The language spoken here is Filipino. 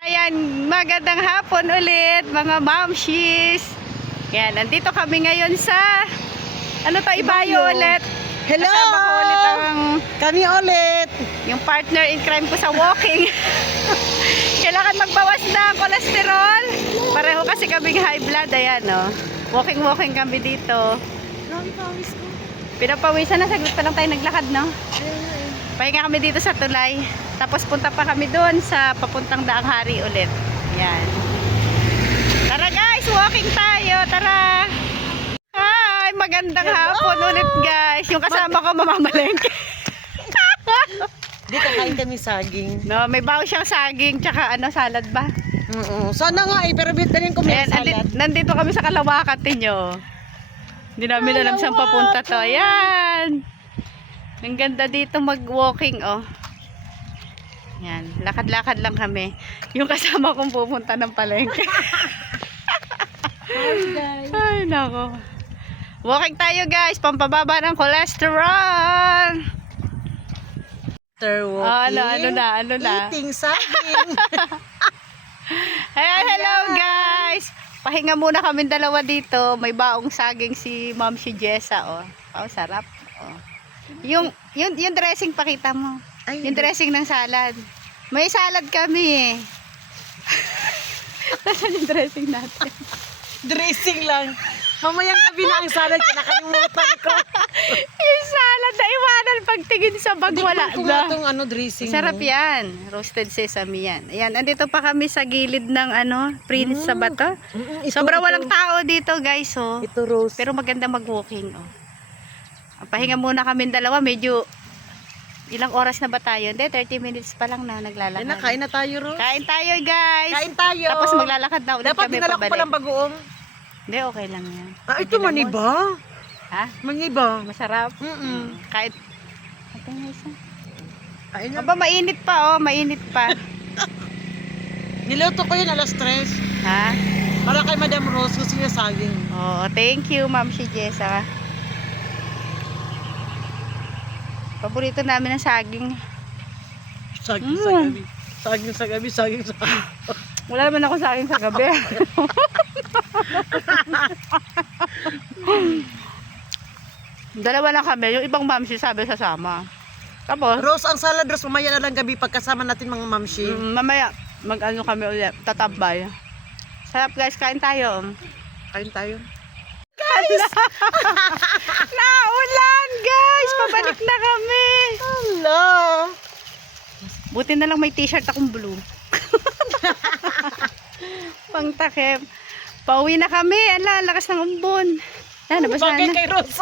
Ayan, magandang hapon ulit mga mamshis. Yan, nandito kami ngayon sa Ibayo ulit. Hello! Kasama ko ulit Kami ulit! yung partner in crime ko sa walking. Kailangan magbawas ng kolesterol. Pareho kasi kaming high blood. Ayan, oh. Walking kami dito. Pinapawisan na, saglit pa lang tayo naglakad, no? Pahinga kami dito sa tulay. Tapos punta pa kami doon sa papuntang Daang Hari ulit. Yan. Tara guys, walking tayo. Tara. Hi, magandang hapon ulit guys. Yung kasama ko mamamalengke. Dito kain kami saging. No, may baon siyang saging tsaka salad ba? Sana nga pero bitanin ko may Ayan, salad. nandito kami sa Kalawakan nyo. Hindi namin alam saan papunta to. Ayan. Ang ganda dito mag-walking, oh. Yan, lakad-lakad lang kami. Yung kasama kong pupunta ng palengke. Ay, nako. Walking tayo, guys. Pampababa ng cholesterol. After walking, Ano na? eating saging. Ayan, hello, guys. Pahinga muna kami dalawa dito. May baong saging si Ma'am si Jessa, oh. Oh, sarap. Oh. Yung dressing pakita mo. Ay, Yung dressing ng salad. May salad kami eh. Nasaan yung dressing natin? dressing lang. Mamayang gabi na ang salad, nakalimutan ko. Yung salad na iwanan pagtingin sa bag, wala Tikman ko na. nga itong dressing Sarap mo. yan. Roasted sesame yan. Ayan, andito pa kami sa gilid ng Prince sa bato. Sobra walang tao dito guys, oh. Ito rose. Pero maganda mag-walking, oh. Pahinga muna kami dalawa, medyo ilang oras na ba tayo? Hindi, 30 minutes pa lang na naglalakad. Ay, kain na tayo, Rose. Kain tayo, guys. Kain tayo. Tapos maglalakad na ulit Dapat kami dinala ko pabalik. palang bagoong. Hindi, okay lang yan. Ito maniba. Ha? Maniba. Masarap. Kahit ito nga isa. Kain na. Aba, mainit pa, oh. Mainit pa. Niluto ko yun alas 3. Ha? Para kay Madam Rose, gusto niya saging. Oh, thank you, Ma'am si Jessa. Paborito namin ang saging. Saging sa gabi. Saging sa gabi, saging sa gabi. Wala naman ako saging sa gabi. Dalawa lang kami. Yung ibang mamsi sabi sasama. Tapos, Rose, ang salad, Rose, mamaya na lang gabi pagkasama natin mga mamshi. mamaya, kami ulit. Tatabay. Sarap guys, kain tayo. Kain tayo. Guys! Naulan guys! Pabalik na kami! Hello! Buti na lang may t-shirt akong blue. Pangtakip. Pauwi na kami. Ala, lakas ng umbon. Nabasa Bagay na. kay Rose.